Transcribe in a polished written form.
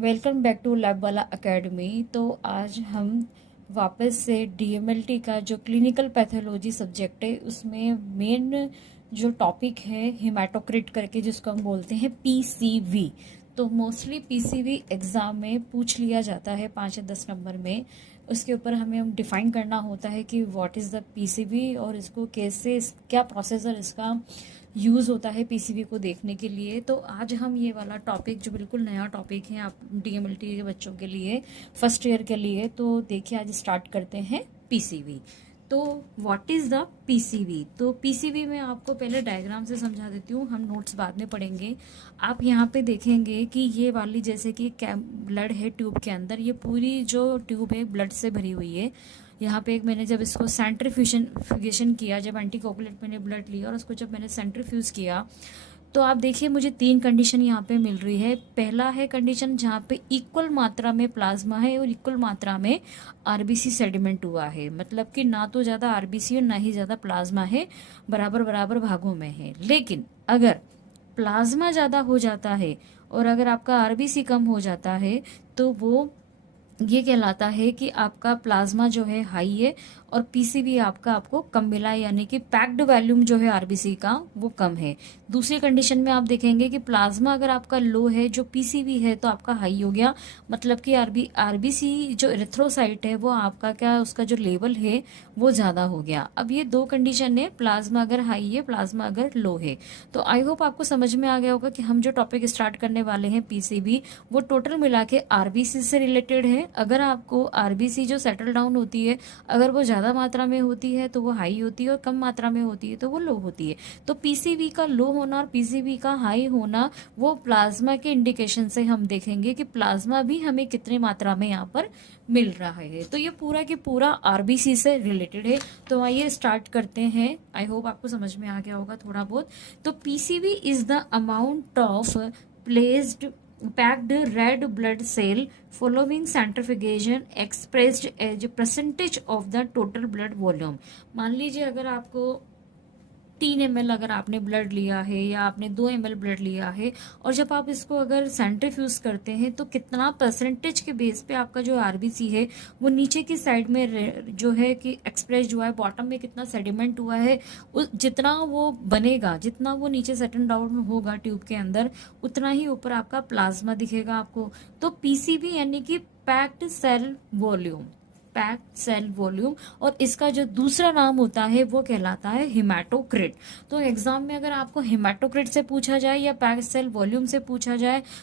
Welcome back two lab वाला academy. तो आज हम वापस से डीएमएलटी का जो क्लिनिकल पैथोलॉजी सब्जेक्ट है उसमें मेन जो टॉपिक है हेमाटोक्रिट करके जिसको हम बोलते हैं पीसीवी। तो मोस्टली पीसीवी एग्जाम में पूछ लिया जाता है 5 या 10 नंबर में। उसके ऊपर हमें डिफाइन करना होता है कि व्हाट इज़ द पीसीवी और इसको कैसे क्या प्रोसेसर इसका यूज़ होता है पीसीबी को देखने के लिए। तो आज हम ये वाला टॉपिक जो बिल्कुल नया टॉपिक है आप डीएमएलटी के बच्चों के लिए फर्स्ट ईयर के लिए, तो देखिए आज स्टार्ट करते हैं पीसीबी। तो व्हाट इज़ द पीसीबी। तो पीसीबी में आपको पहले डायग्राम से समझा देती हूँ, हम नोट्स बाद में पढ़ेंगे। आप यहाँ पे देखेंगे कि ये वाली जैसे कि ब्लड है ट्यूब के अंदर, ये पूरी जो ट्यूब है ब्लड से भरी हुई है। यहाँ पे एक मैंने जब इसको सेंट्रीफ्यूगेशन किया, जब एंटीकोगुलेंट मैंने ब्लड लिया और उसको जब मैंने सेंट्रीफ्यूज किया, तो आप देखिए मुझे 3 कंडीशन यहाँ पे मिल रही है। पहला है कंडीशन जहाँ पे इक्वल मात्रा में प्लाज्मा है और इक्वल मात्रा में आरबीसी सेडिमेंट हुआ है, मतलब कि ना तो ज़्यादा आरबीसी और ना ही ज़्यादा प्लाज्मा है, बराबर बराबर भागों में है। लेकिन अगर प्लाज्मा ज़्यादा हो जाता है और अगर आपका आरबीसी कम हो जाता है तो वो ये कहलाता है कि आपका प्लाज्मा जो है हाई है और पीसीबी आपको कम मिला है, यानी कि पैक्ड वॉल्यूम जो है आरबीसी का वो कम है। दूसरी कंडीशन में आप देखेंगे कि प्लाज्मा अगर आपका लो है, जो पीसीबी है तो आपका हाई हो गया, मतलब कि आरबीसी जो एरिथ्रोसाइट है वो आपका क्या उसका जो लेवल है वो ज़्यादा हो गया। अब ये 2 कंडीशन है, प्लाज्मा अगर हाई है, प्लाज्मा अगर लो है। तो आई होप आपको समझ में आ गया होगा कि हम जो टॉपिक स्टार्ट करने वाले हैं पीसीबी, वो टोटल मिला के आरबीसी से रिलेटेड है। अगर आपको आरबीसी जो सेटल डाउन होती है, अगर वो ज़्यादा मात्रा में होती है तो वो हाई होती है और कम मात्रा में होती है तो वो लो होती है। तो पीसीबी का लो होना और पीसीबी का हाई होना वो प्लाज्मा के इंडिकेशन से हम देखेंगे कि प्लाज्मा भी हमें कितनी मात्रा में यहाँ पर मिल रहा है। तो ये पूरा की पूरा आरबीसी से रिलेटेड है। तो आइए स्टार्ट करते हैं। आई होप आपको समझ में आ गया होगा थोड़ा बहुत। तो PCB is the amount of placed packed red blood cell following centrifugation expressed as a percentage of the total blood volume। मान लीजिए अगर आपको 3 ml अगर आपने ब्लड लिया है या आपने 2 ml ब्लड लिया है और जब आप इसको अगर सेंट्रीफ्यूज करते हैं तो कितना परसेंटेज के बेस पे आपका जो आरबीसी है वो नीचे की साइड में जो है कि एक्सप्रेस हुआ है, बॉटम में कितना सेडिमेंट हुआ है, जितना वो बनेगा, जितना वो नीचे सेटल डाउन होगा ट्यूब के अंदर, उतना ही ऊपर आपका प्लाज्मा दिखेगा आपको। तो पीसीबी यानी कि packed cell volume, packed cell volume, और इसका जो दूसरा नाम होता है वो कहलाता है हेमाटोक्रिट। तो एग्जाम में अगर आपको हेमाटोक्रिट से पूछा जाए या पैक्ड सेल वॉल्यूम से पूछा जाए